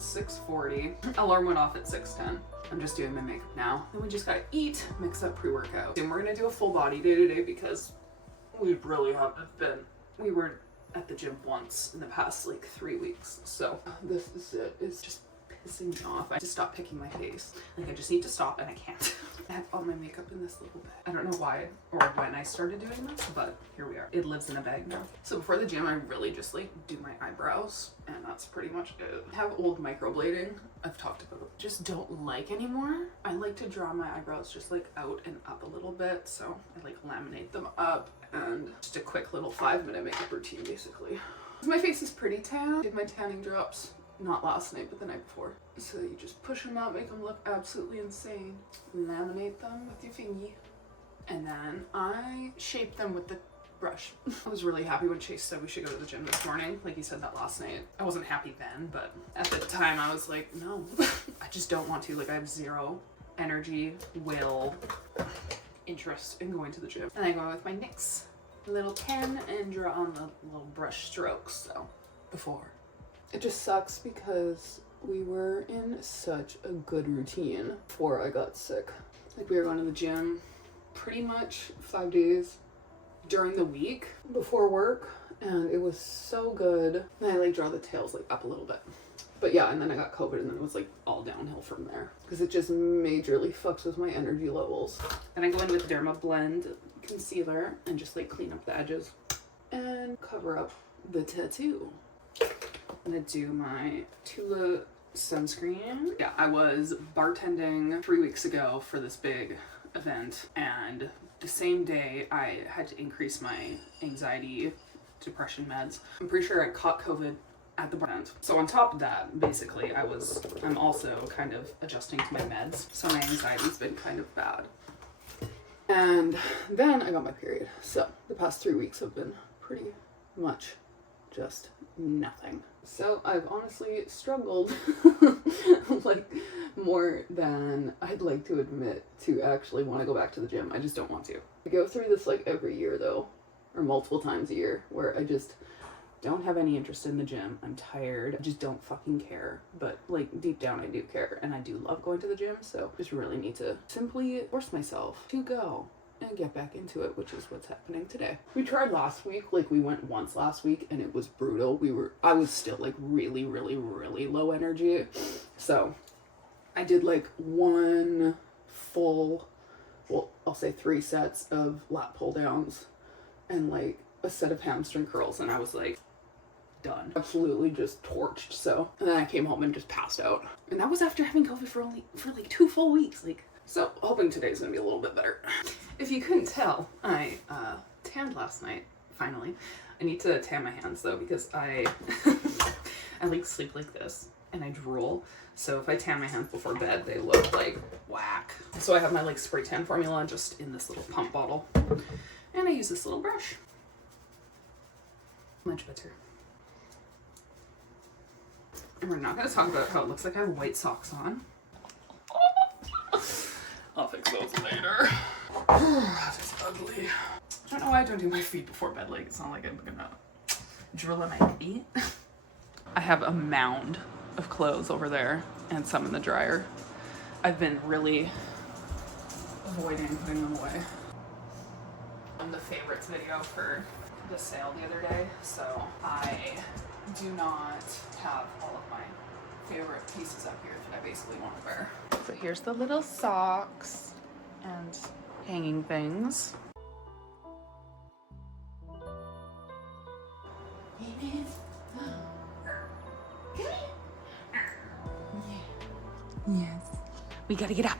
It's 6:40. Alarm went off at 6:10. I'm just doing my makeup now. Then we just gotta eat, mix up pre-workout. And we're gonna do a full body day today because we really haven't been. We weren't at the gym once in the past like 3 weeks. So this is it. It's just pissing me off. I just stopped picking my face. Like I just need to stop and I can't. I have all my makeup in this little bag. I don't know why or when I started doing this, but here we are. It lives in a bag now. So before the gym, I really just like do my eyebrows and that's pretty much it. I have old microblading I've talked about. Just don't like anymore. I like to draw my eyebrows just like out and up a little bit. So I like laminate them up and just a quick little 5-minute makeup routine basically. My face is pretty tan. Did my tanning drops. Not last night, but the night before. So you just push them out, make them look absolutely insane. Laminate them with your fingy. And then I shape them with the brush. I was really happy when Chase said we should go to the gym this morning. Like he said that last night. I wasn't happy then, but at the time I was like, no, I just don't want to. Like I have zero energy, will, interest in going to the gym. And I go with my NYX little pen and draw on the little brush strokes. So before. It just sucks because we were in such a good routine before I got sick. Like we were going to the gym pretty much 5 days during the week before work and it was so good. And I like draw the tails like up a little bit. But yeah, and then I got COVID and then it was like all downhill from there because it just majorly fucks with my energy levels. And I go in with Derma Blend concealer and just like clean up the edges and cover up the tattoo. I'm gonna do my Tula sunscreen. Yeah, I was bartending 3 weeks ago for this big event and the same day I had to increase my anxiety, depression meds. I'm pretty sure I caught COVID at the event. So on top of that, basically I'm also kind of adjusting to my meds. So my anxiety's been kind of bad. And then I got my period. So the past 3 weeks have been pretty much just nothing. So I've honestly struggled like more than I'd like to admit to actually want to go back to the gym. I just don't want to. I go through this like every year though, or multiple times a year, where I just don't have any interest in the gym. I'm tired. I just don't fucking care. But like deep down I do care and I do love going to the gym. So just really need to simply force myself to go and get back into it, which is what's happening today. We tried last week, like we went once last week and it was brutal. I was still like really low energy. So I did like one full, well, I'll say 3 sets of lat pull downs and like a set of hamstring curls and I was like done. Absolutely just torched. So, and then I came home and just passed out. And that was after having COVID for like 2 full weeks. Like, so hoping today's gonna be a little bit better. If you couldn't tell, I tanned last night, finally. I need to tan my hands though because I like sleep like this and I drool. So if I tan my hands before bed, they look like whack. So I have my like spray tan formula just in this little pump bottle. And I use this little brush. Much better. And we're not gonna talk about how it looks like I have white socks on. I'll fix those later. That is ugly. I don't know why I don't do my feet before bed. Like, it's not like I'm gonna drill in my feet. I have a mound of clothes over there and some in the dryer. I've been really avoiding putting them away. On the favorites video for the sale the other day, so I do not have all of my favorite pieces up here that I basically want to wear. So here's the little socks and hanging things. Yes. We gotta get up.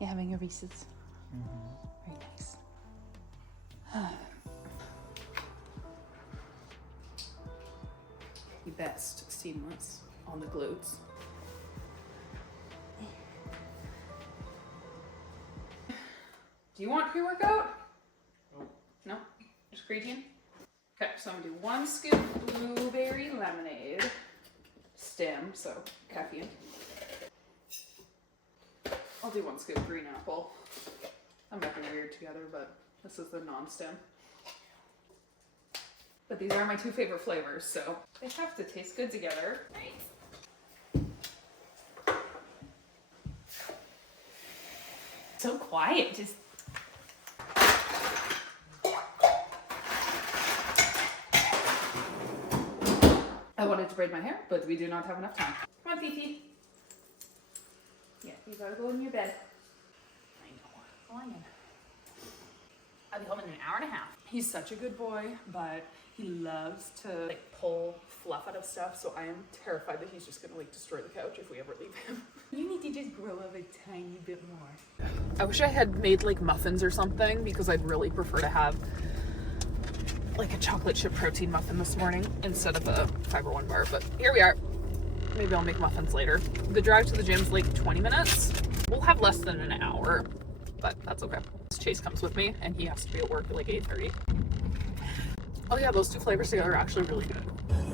You having your Reese's? Very nice. The best seamless on the glutes. Do you want pre-workout? No? Just creatine? Okay, so I'm gonna do 1 scoop blueberry lemonade. Stem, so caffeine. I'll do 1 scoop green apple. I'm making weird together, but this is the non-stem. But these are my two favorite flavors, so they have to taste good together. Nice. So quiet, just. I wanted to braid my hair, but we do not have enough time. Come on, Fifi. Yeah, you gotta go in your bed. I know. Go on in. I'll be home in an hour and a half. He's such a good boy, but he loves to like pull fluff out of stuff, so I am terrified that he's just gonna like destroy the couch if we ever leave him. You need to just grow up a tiny bit more. I wish I had made like muffins or something, because I'd really prefer to have like a chocolate chip protein muffin this morning instead of a Fiber One bar, but here we are. Maybe I'll make muffins later. The drive to the gym's like 20 minutes. We'll have less than an hour, but that's okay. Chase comes with me and he has to be at work at like 8:30. Oh yeah, those two flavors together are actually really good.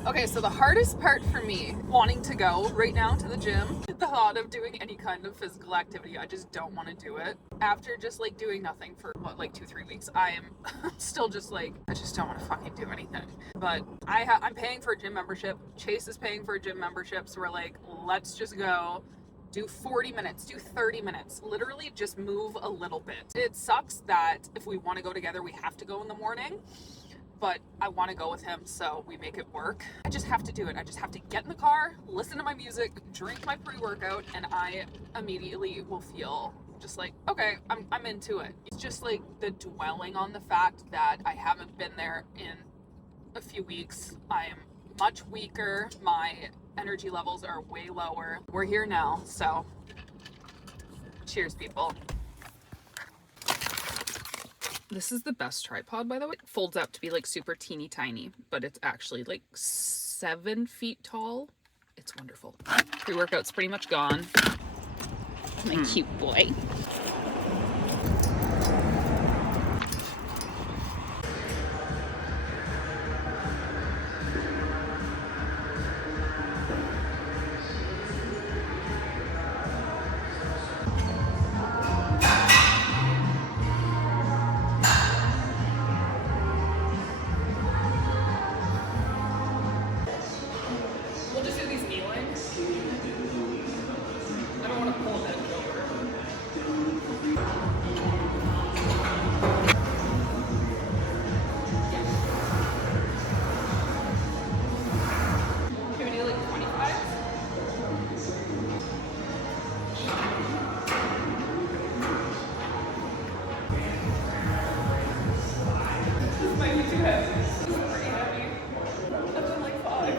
Okay, so the hardest part for me wanting to go right now to the gym, the thought of doing any kind of physical activity, I just don't want to do it. After just like doing nothing for what, like 2-3 weeks, I am still just like, I just don't want to fucking do anything. But I'm paying for a gym membership. Chase is paying for a gym membership. So we're like, let's just go. Do 40 minutes, do 30 minutes, literally just move a little bit. It sucks that if we want to go together, we have to go in the morning, but I want to go with him, so we make it work. I just have to do it. I just have to get in the car, listen to my music, drink my pre-workout, and I immediately will feel just like, okay, I'm into it. It's just like the dwelling on the fact that I haven't been there in a few weeks. I am much weaker. My energy levels are way lower. We're here now, so cheers, people. This is the best tripod, by the way. It folds out to be like super teeny tiny, but it's actually like 7 feet tall. It's wonderful. Pre-workout's pretty much gone. My cute boy. We'll just do these kneelings. I don't want to pull that over. Can we do like 25? This might be too heavy. This is pretty heavy. I've done like 5.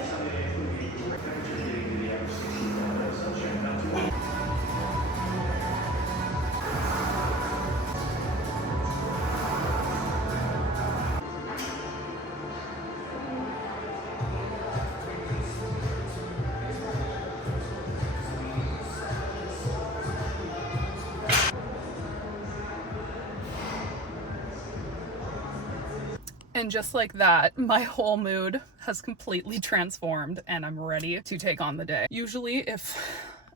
And just like that, my whole mood has completely transformed and I'm ready to take on the day. Usually if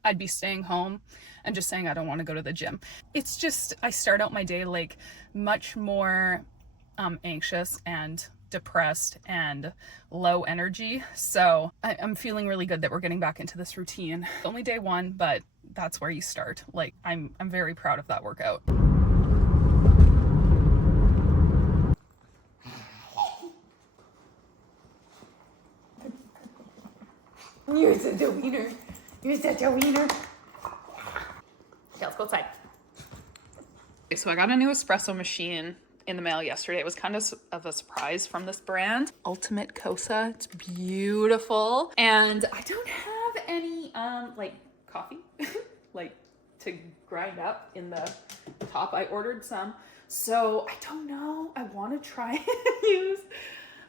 I'd be staying home and just saying I don't want to go to the gym, it's just, I start out my day like much more anxious and depressed and low energy. So I'm feeling really good that we're getting back into this routine. Only day 1, but that's where you start. Like I'm very proud of that workout. You're such a wiener. You're such a wiener. Okay, let's go outside. Okay, so I got a new espresso machine in the mail yesterday. It was kind of a surprise from this brand, Ultimate Kosa. It's beautiful. And I don't have any like coffee like to grind up in the top. I ordered some. So I don't know. I want to try and use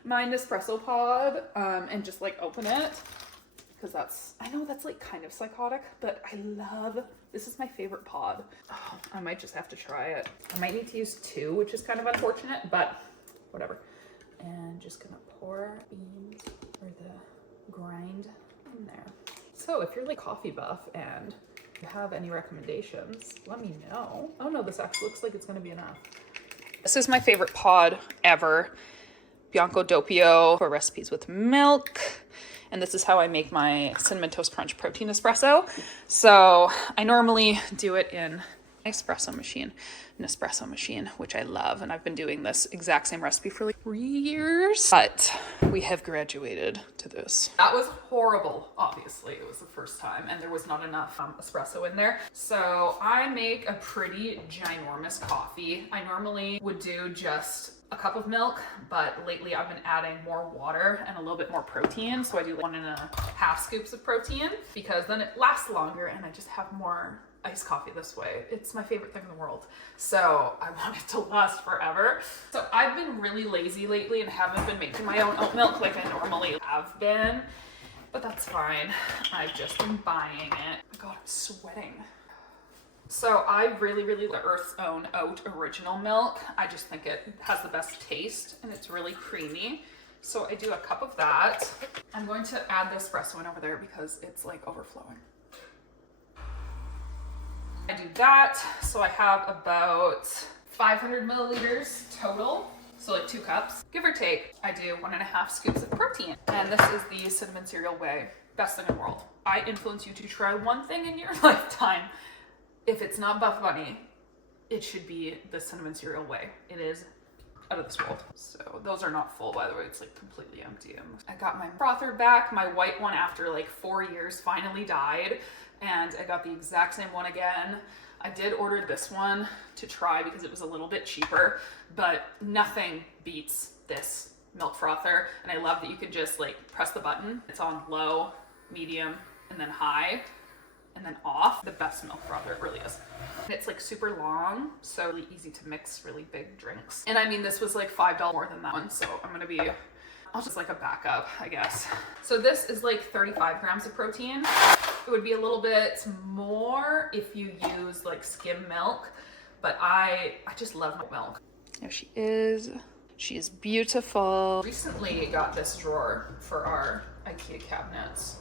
my Nespresso pod and just like open it. Because I know that's like kind of psychotic, but I love, this is my favorite pod. Oh, I might just have to try it. I might need to use 2, which is kind of unfortunate, but whatever. And just gonna pour beans or the grind in there. So if you're like coffee buff and you have any recommendations, let me know. Oh no, this actually looks like it's gonna be enough. This is my favorite pod ever. Bianco Doppio for recipes with milk. And this is how I make my Cinnamon Toast Crunch protein espresso. So I normally do it in an espresso machine, which I love. And I've been doing this exact same recipe for like 3 years, but we have graduated to this. That was horrible. Obviously it was the first time and there was not enough espresso in there. So I make a pretty ginormous coffee. I normally would do just a cup of milk, but lately I've been adding more water and a little bit more protein. So I do like 1.5 scoops of protein because then it lasts longer and I just have more iced coffee this way. It's my favorite thing in the world. So I want it to last forever. So I've been really lazy lately and haven't been making my own oat milk like I normally have been, but that's fine. I've just been buying it. Oh God, I'm sweating. So I really the Earth's Own Oat original milk. I just think it has the best taste and it's really creamy. So I do a cup of that. I'm going to add the espresso in over there because it's like overflowing. I do that. So I have about 500 milliliters total. So like 2 cups, give or take. I do 1.5 scoops of protein. And this is the cinnamon cereal whey. Best thing in the world. I influence you to try one thing in your lifetime. If it's not Buff Bunny, it should be the cinnamon cereal whey. It is out of this world. So those are not full, by the way. It's like completely empty. I got my frother back. My white one after like 4 years finally died. And I got the exact same one again. I did order this one to try because it was a little bit cheaper, but nothing beats this milk frother. And I love that you can just like press the button. It's on low, medium, and then high, and then off. The best milk frother, it really is. And it's like super long, so really easy to mix really big drinks. And I mean, this was like $5 more than that one, so I'll just like a backup, I guess. So this is like 35 grams of protein. It would be a little bit more if you use like skim milk, but I just love milk. There she is. She is beautiful. Recently got this drawer for our IKEA cabinets,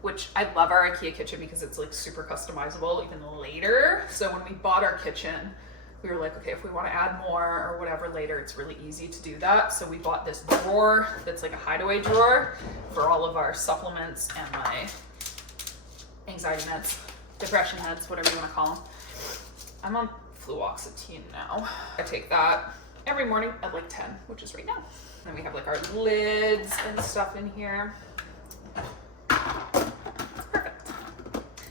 which I love our IKEA kitchen because it's like super customizable even later. So when we bought our kitchen, we were like, okay, if we want to add more or whatever later, it's really easy to do that. So we bought this drawer that's like a hideaway drawer for all of our supplements and my anxiety meds, depression meds, whatever you want to call them. I'm on fluoxetine now. I take that every morning at like 10, which is right now. And we have like our lids and stuff in here. It's perfect.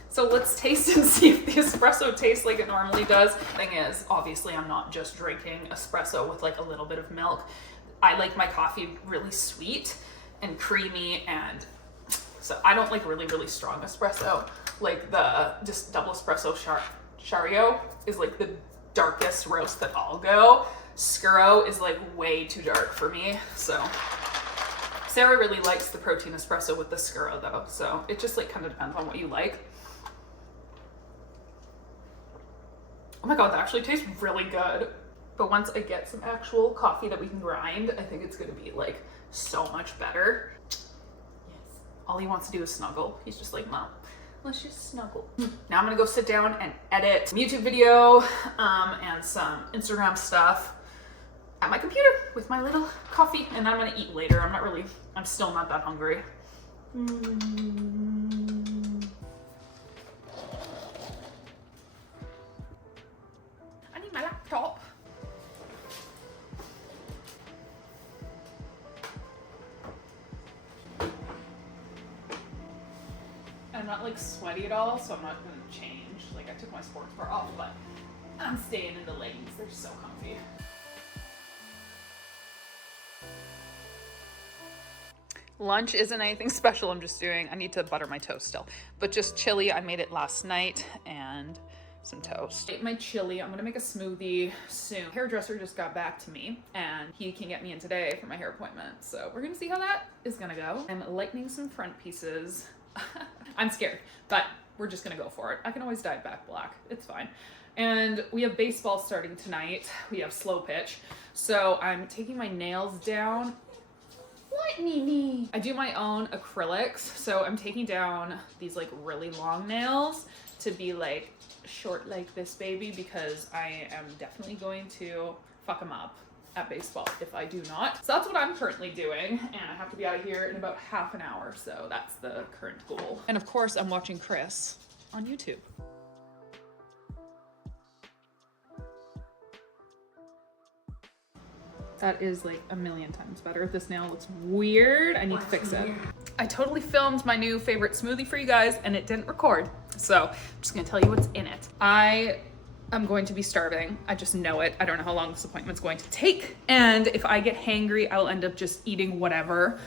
So let's taste and see if the espresso tastes like it normally does. Thing is, obviously I'm not just drinking espresso with like a little bit of milk. I like my coffee really sweet and creamy, and so I don't like really strong espresso. Like the just double espresso Shario is like the darkest roast that I'll go. Scuro is like way too dark for me. So Sarah really likes the protein espresso with the Scuro though. So it just like kind of depends on what you like. Oh my God, that actually tastes really good. But once I get some actual coffee that we can grind, I think it's gonna be like so much better. All he wants to do is snuggle. He's just like, Mom, let's just snuggle. Now I'm gonna go sit down and edit some YouTube video and some Instagram stuff at my computer with my little coffee, and I'm gonna eat later. I'm still not that hungry. I need my laptop. I'm not like sweaty at all, so I'm not gonna change. Like I took my sports bra off, but I'm staying in the leggings. They're so comfy. Lunch isn't anything special. I need to butter my toast still, but just chili. I made it last night and some toast. I ate my chili. I'm gonna make a smoothie soon. Hairdresser just got back to me and he can get me in today for my hair appointment. So we're gonna see how that is gonna go. I'm lightening some front pieces. I'm scared, but we're just gonna go for it. I can always dye it back black. It's fine. And we have baseball starting tonight. We have slow pitch. So I'm taking my nails down. What, Nene? I do my own acrylics. So I'm taking down these like really long nails to be like short like this baby because I am definitely going to fuck them up at baseball if I do not. So that's what I'm currently doing, and I have to be out of here in about half an hour, so that's the current goal. And of course, I'm watching Chris on YouTube. That is like a million times better. This nail looks weird. I need to fix it. I totally filmed my new favorite smoothie for you guys and it didn't record. So I'm just gonna tell you what's in it. I am going to be starving. I just know it. I don't know how long this appointment's going to take. And if I get hangry, I'll end up just eating whatever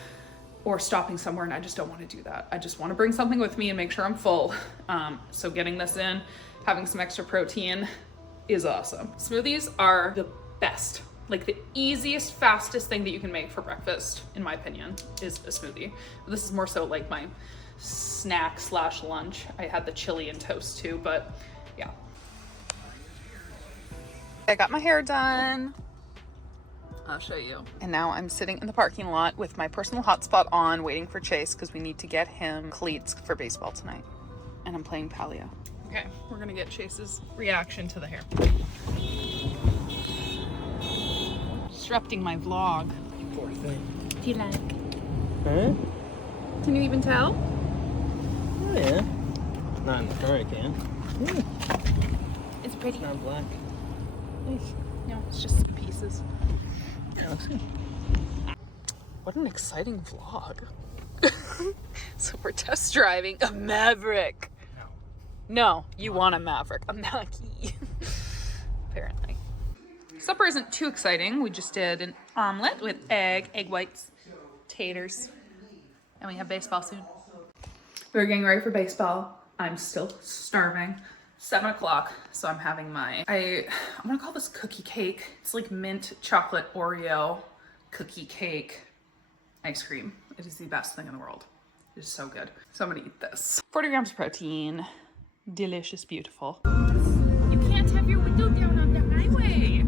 or stopping somewhere, and I just don't want to do that. I just want to bring something with me and make sure I'm full. So getting this in, having some extra protein is awesome. Smoothies are the best. Like the easiest, fastest thing that you can make for breakfast, in my opinion, is a smoothie. This is more so like my snack / lunch. I had the chili and toast too, but yeah. I got my hair done. I'll show you. And now I'm sitting in the parking lot with my personal hotspot on, waiting for Chase because we need to get him cleats for baseball tonight. And I'm playing Palio. Okay, we're gonna get Chase's reaction to the hair. Disrupting my vlog. Poor thing. Do you like? Huh? Can you even tell? Oh yeah. Not in the car I can. It's pretty. It's not black. Nice. No, it's just some pieces. Awesome. What an exciting vlog. So we're test driving a Maverick. No, you want a Maverick. A Mackie. Apparently. Supper isn't too exciting. We just did an omelet with egg whites, taters, and we have baseball soon. We're getting ready for baseball. I'm still starving. 7 o'clock, so I'm having my, I'm gonna call this cookie cake. It's like mint chocolate Oreo cookie cake ice cream. It is the best thing in the world. It is so good. So I'm gonna eat this. 40 grams of protein. Delicious, beautiful. You can't have your window down on the highway.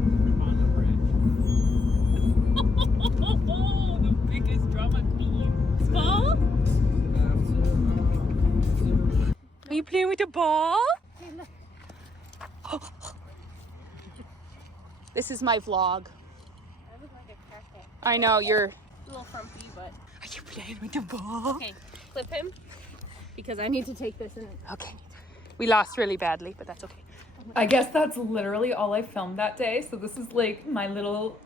Oh, the biggest drama queen. Ball? Are you playing with the ball? This is my vlog. I look like a crackhead. I know, you're... A little frumpy, but... Are you playing with the ball? Okay, clip him. Because I need to take this in. Okay. We lost really badly, but that's okay. I guess that's literally all I filmed that day. So this is like my little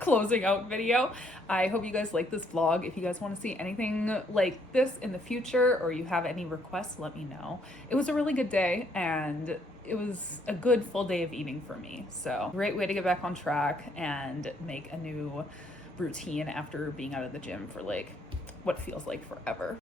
closing out video. I hope you guys like this vlog. If you guys want to see anything like this in the future or you have any requests, let me know. It was a really good day and it was a good full day of eating for me. So great way to get back on track and make a new routine after being out of the gym for like what feels like forever.